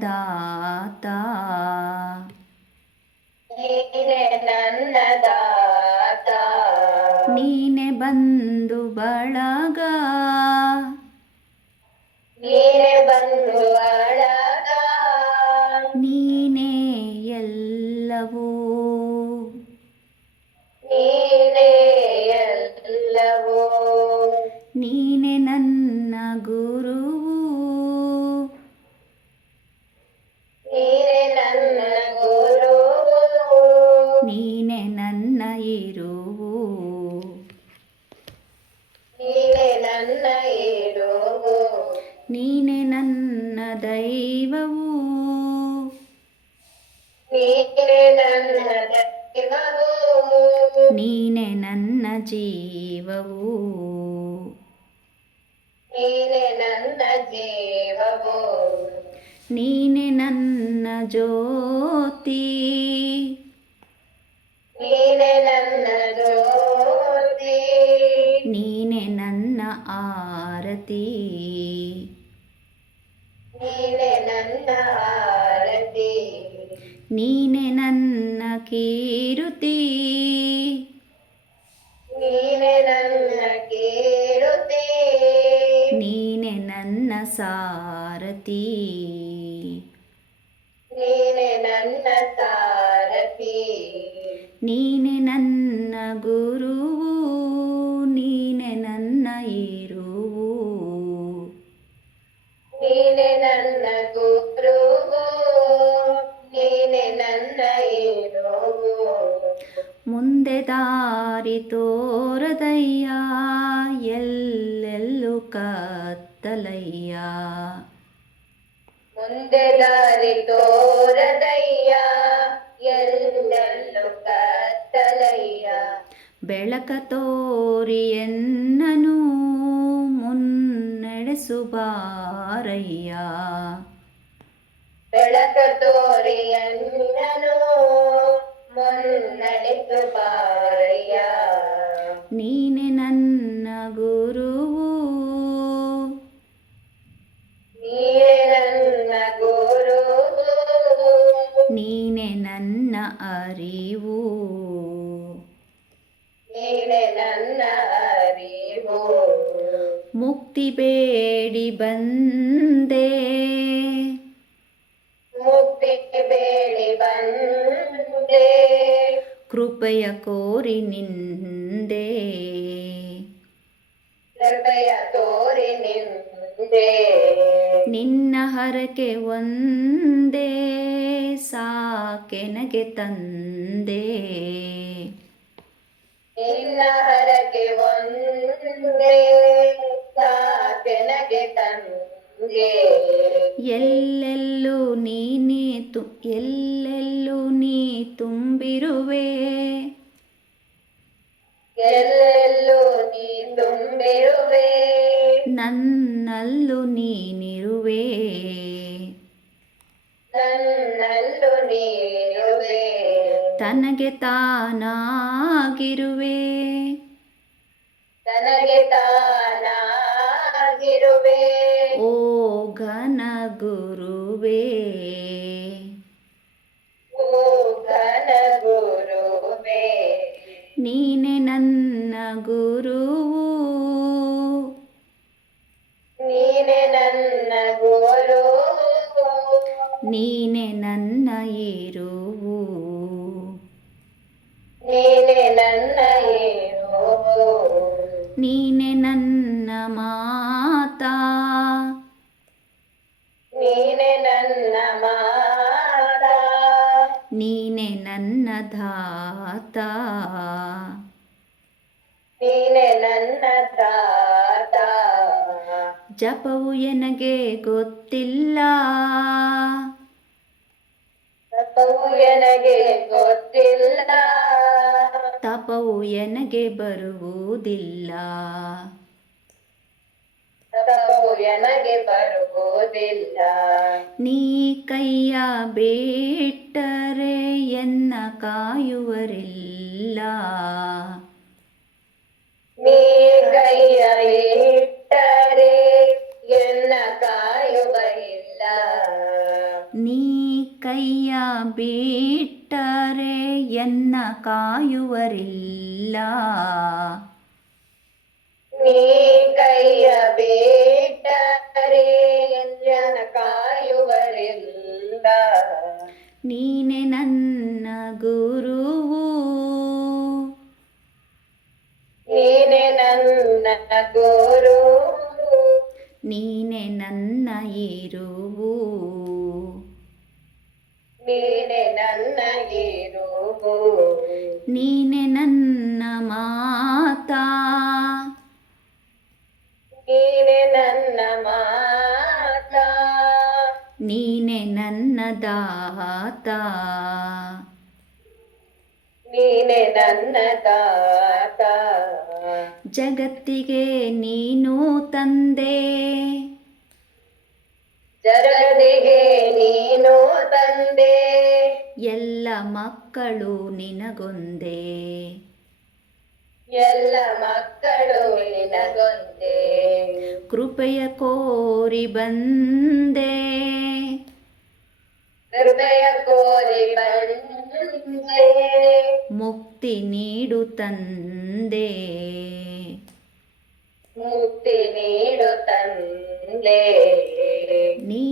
ದಾತ. ನೀನೆ ನನ್ನ ದಾತ. ನೀನೆ ಬಂದು ಬಳಗ. ನೀನೆ ಬಂದು ಅಳಗ ನೀನೇ ಎಲ್ಲವೂ. ನೀನೆ ಎಲ್ಲವೋ. ನೀನೆ ನನ್ನ ಗುರುವು ನನ್ನ ಇರುವು ನೀನೆ ನನ್ನ ದೈವವು. ನೀನೆ ನನ್ನ ದೈವವು. ನೀನೆ ನನ್ನ ಜೀವವು. ನೀನೆ ನನ್ನ ಜೀವವು. ನೀನೆ ನನ್ನ ಜ್ಯೋತಿ. ಆರತಿ ನೀನೆ ನನ್ನ ಕೀರುತಿ. ನೀನೆ ನನ್ನ ಕೀರುತಿ. ನೀನೆ ನನ್ನ ಸಾರತಿ ನೀನೆ ನನ್ನ ಸಾರತಿ ನೀನೆ ನನ್ನ ಗುರುವು ತೋರದಯ್ಯ ಎಲ್ಲೆಲ್ಲೂ ಕತ್ತಲಯ್ಯ ಮುಂದೆ ದಾರಿ ತೋರದಯ್ಯ ಎಲ್ಲೆಲ್ಲೂ ಕತ್ತಲಯ್ಯ ಬೆಳಕ ತೋರಿ ಎನ್ನನು ಮುನ್ನಡೆಸುಬಾರಯ್ಯ ಬೆಳಕ ತೋರಿ ಅನ್ನನು ಮುನ್ನಡೆಸು ಬಾರಯ್ಯ ನೀನೆ ನನ್ನ ಗುರುವು. ನೀನೆ ನನ್ನ ಗುರುವು. ನೀನೆ ನನ್ನ ಅರಿವು. ನೀನೆ ನನ್ನ ಅರಿವು. ಮುಕ್ತಿ ಬೇಡಿ ಬಂದೆ. ಮುಕ್ತಿ ಬೇಡಿ ಬಂದೆ. ಕೃಪೆಯ ಕೋರಿ ನಿಂದೆ. ಕೃಪೆಯ ತೋರಿ ನಿಂದೆ. ನಿನ್ನ ಹರಕೆ ಒಂದೇ ಸಾಕೆನಗೆ ತಂದೆ. ನಿನ್ನ ಹರಕೆ ಒಂದೇ ಸಾಕೆನಗೆ ತಂದೆ. ಎಲ್ಲೆಲ್ಲೂ ನೀನೇ ತು ಎಲ್ಲೆಲ್ಲೂ ನೀ ತುಂಬಿರುವೆ. ಎಲ್ಲೆಲ್ಲೂ ನೀ ತುಂಬಿರುವೆ. ನನ್ನಲ್ಲೂ ನೀನಿರುವೆ ನನ್ನಲ್ಲೂ ನೀರುವೆ. ತನಗೆ ತಾನಾಗಿರುವೆ. ತನಗೆ ತಾನಾಗಿರುವೆ. ನನ್ನ ಗುರು ನೀನೆ ನನ್ನ ಇರುವು ನೀನೆ ನನ್ನ ಇರುವು ನೀನೆ ನನ್ನ ಮಾತಾ. ನೀನೆ ನನ್ನ ಮಾತಾ. ನೀನೆ ನನ್ನ ಧಾತ. ಜಪವು ಎನಗೆ ಗೊತ್ತಿಲ್ಲ. ತಪವು ಎನಗೆ ಗೊತ್ತಿಲ್ಲ. ತಪವು ಎನಗೆ ಬರುವುದಿಲ್ಲ. ತಪವು ಎನ್ನ ಬರುವುದಿಲ್ಲ. ನೀ ಕೈಯ ನನ್ನ ನೀ ಕೈಯ ಬಿಟ್ಟರೆ ಎನ್ನ ಕಾಯುವರಿಲ್ಲ. ನೀ ಕೈಯ ಬಿಟ್ಟರೆ ಎನ್ನ ಕಾಯುವರಿಲ್ಲ. ನೀನೆ ನನ್ನ ಇರುವು ನೀನೆ ನನ್ನ ಇರುವು ನೀನೆ ನನ್ನ ಮಾತಾ. ನೀನೆ ನನ್ನ ಮಾತಾ. ನೀನೆ ನನ್ನ ದಾತ. ನೀನೆ ನನ್ನ ದಾತ. ಜಗತ್ತಿಗೆ ನೀನು ತಂದೆ. ಜಗದಿಗೆ ನೀನು ತಂದೆ. ಎಲ್ಲ ಮಕ್ಕಳು ನಿನಗೊಂದೇ. ಎಲ್ಲ ಮಕ್ಕಳು ನಿನಗೊಂದೆ. ಕೃಪೆಯ ಕೋರಿ ಬಂದೆ. ಕೃಪೆಯ ಕೋರಿ ಬಂದೆ. ಮುಕ್ತಿ ನೀಡು ತಂದೆ. ಮುಕ್ತಿ ನೀಡು ತಂದೆ. ನೀನೆ ನನ್ನ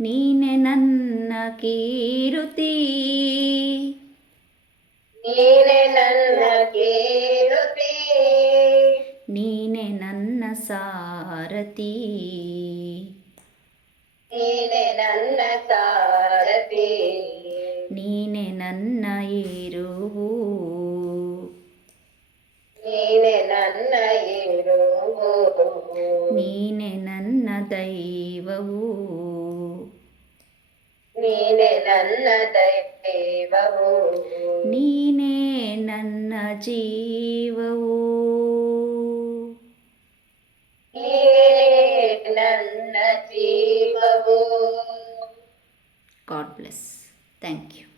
ನೀನೆ ನನ್ನ ಕೀರುತಿ. ನೀನೆ ನನ್ನ ಕೀರುತಿ. ನೀನೆ ನನ್ನ ಸಾರತಿ ನೀನೆ ನನ್ನ ಸಾರತಿ ನೀನೆ ನನ್ನ ಇರುವು. ನೀನೆ ನನ್ನ ಇರುವು. ನೀನೆ ನನ್ನ ದೈವವು. ನನ್ನ ದೈವವು. ನೀನೇ ನನ್ನ ಜೀವವು. ನೀನೆ ನನ್ನ ಜೀವವು. God bless thank you.